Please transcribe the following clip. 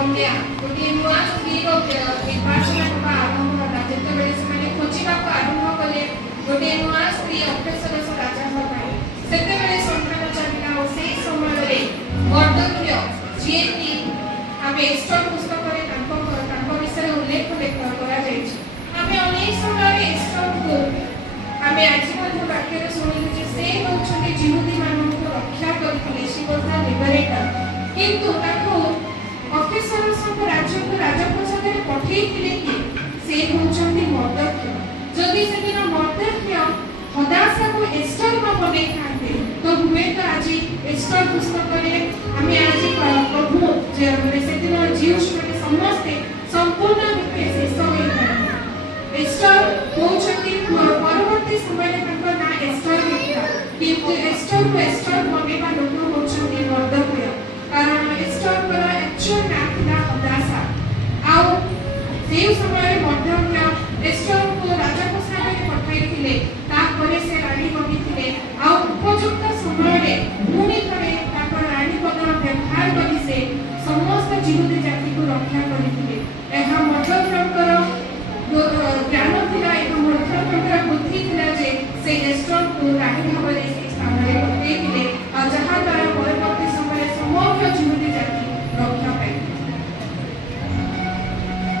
कन्या गोटे नुआ स्त्री निर्वाचन होगा आरंभ होला जेतेबेले से खोजा आरंभ कले गोटे नुआ स्त्री अक्षरस राजा सेतेबेले संधान चलला और से समय मर्दक्य जे कि आमे एस्टर पुस्तक रे तांको विषय उल्लेख करा जायछि आमे अनेक समय एस्टर को आमे आज मध्य वाक्य सुनिलु जे से होछन्ते जिहुदी माननको रक्षा करथिले शी वाज द लिबरेटर किंतु ताको अफिसरस को राज्य को राजप्रसाद रे पठेइथिले कि से होछन्ते मर्दक्य जदि से दिन मर्दक्य हदासा को एस्टर न बने थाते तो हुए तो आज एस्टर पुस्तक रे आमे आज प्रभु जे से दिन जीवस के समस्त संपूर्ण रूपे शेष होई एस्टर होछन्ते परवर्ती समय रे तंको ना एस्टर होता किंतु एस्टर को एस्टर बनेबा लोक होछन्ते मर्दक्य कारण एस्टर पर एक्चुअल ना थिला हदासा आउ से समय मर्दक्य एस्टर को राजा को साथे पठाइथिले तापरे से रानी बनिथिले आ उपयुक्त समय रे पुनी थरे तापर रानी पद व्यवहार करि से समस्त जीवते जाति को रक्षा करि